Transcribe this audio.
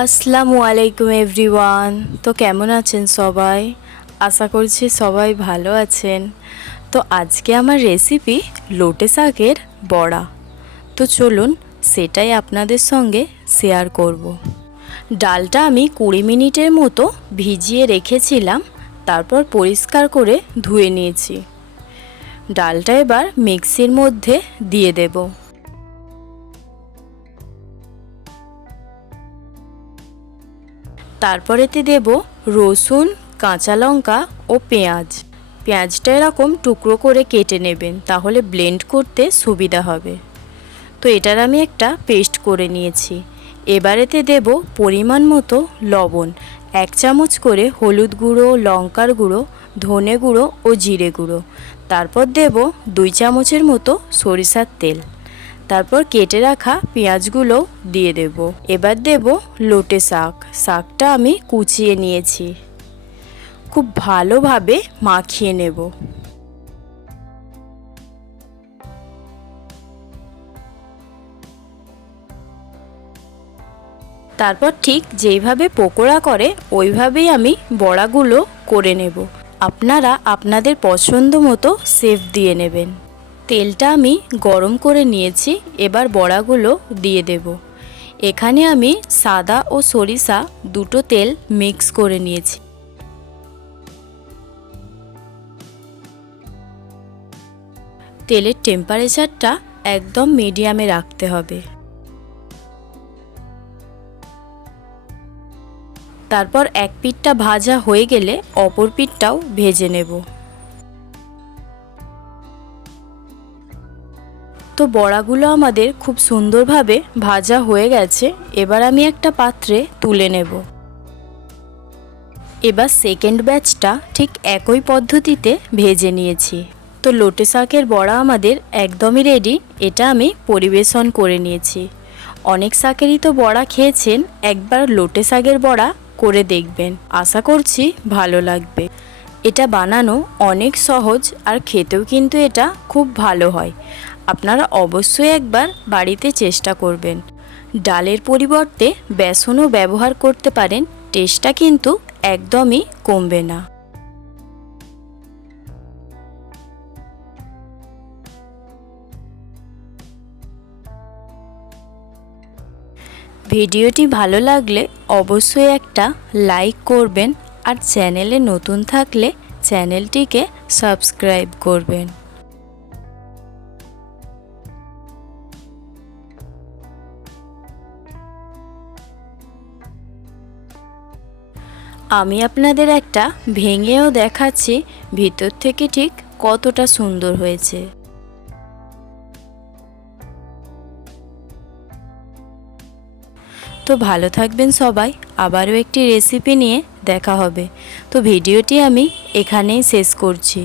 আসসালামু আলাইকুম এভরিওয়ান। তো কেমন আছেন সবাই? আশা করছি সবাই ভালো আছেন। তো আজকে আমার রেসিপি লোটে শাকের বড়া। তো চলুন সেটাই আপনাদের সঙ্গে শেয়ার করব। ডালটা আমি 20 মিনিটের মতো ভিজিয়ে রেখেছিলাম, তারপর পরিষ্কার করে ধুয়ে নিয়েছি। ডালটা এবার মিক্সির মধ্যে দিয়ে দেব। তারপরেতে দেব রসুন, কাঁচা লঙ্কা ও পেঁয়াজ। পেঁয়াজটা এরকম টুকরো করে কেটে নেবেন, তাহলে ব্লেন্ড করতে সুবিধা হবে। তো এটার আমি একটা পেস্ট করে নিয়েছি। এবারেতে দেব পরিমাণ মতো লবণ, 1 চামচ করে হলুদ গুঁড়ো, লঙ্কার গুঁড়ো, ধনে গুঁড়ো ও জিরে গুঁড়ো। তারপর দেব 2 চামচের মতো সরিষার তেল। তারপর কেটে রাখা পেঁয়াজগুলো দিয়ে দেব। এবার দেব লোটে শাক। শাকটা আমি কুচিয়ে নিয়েছি। খুব ভালোভাবে মাখিয়ে নেব। তারপর ঠিক যেইভাবে পকোড়া করে ওইভাবেই আমি বড়াগুলো করে নেব। আপনারা আপনাদের পছন্দ মতো শেপ দিয়ে নেবেন। তেলটা আমি গরম করে নিয়েছি, এবার বড়াগুলো দিয়ে দেব। এখানে আমি সাদা ও সরিষা দুটো তেল মিক্স করে নিয়েছি। তেলের টেম্পারেচারটা একদম মিডিয়ামে রাখতে হবে। তারপর এক পিঠটা ভাজা হয়ে গেলে অপর পিঠটাও ভেজে নেব। তো বড়াগুলো আমাদের খুব সুন্দরভাবে ভাজা হয়ে গেছে। এবার আমি একটা পাত্রে তুলে নেব। এবার সেকেন্ড ব্যাচটা ঠিক একই পদ্ধতিতে ভেজে নিয়েছি। তো লোটে শাকের বড়া আমাদের একদমই রেডি। এটা আমি পরিবেশন করে নিয়েছি। অনেক শাকেরই তো বড়া খেয়েছেন, একবার লোটে শাকের বড়া করে দেখবেন, আশা করছি ভালো লাগবে। এটা বানানো অনেক সহজ আর খেতেও কিন্তু এটা খুব ভালো হয়। আপনারা অবশ্যই একবার বাড়িতে চেষ্টা করবেন। ডালের পরিবর্তে বেসনও ব্যবহার করতে পারেন, টেস্টটা কিন্তু একদমই কমবে না। ভিডিওটি ভালো লাগলে অবশ্যই একটা লাইক করবেন আর চ্যানেলে নতুন থাকলে চ্যানেলটিকে সাবস্ক্রাইব করবেন। আমি আপনাদের একটা ভেঙেও দেখাচ্ছি ভিতর থেকে ঠিক কতটা সুন্দর হয়েছে। তো ভালো থাকবেন সবাই, আবারও একটি রেসিপি নিয়ে দেখা হবে। তো ভিডিওটি আমি এখানেই শেষ করছি।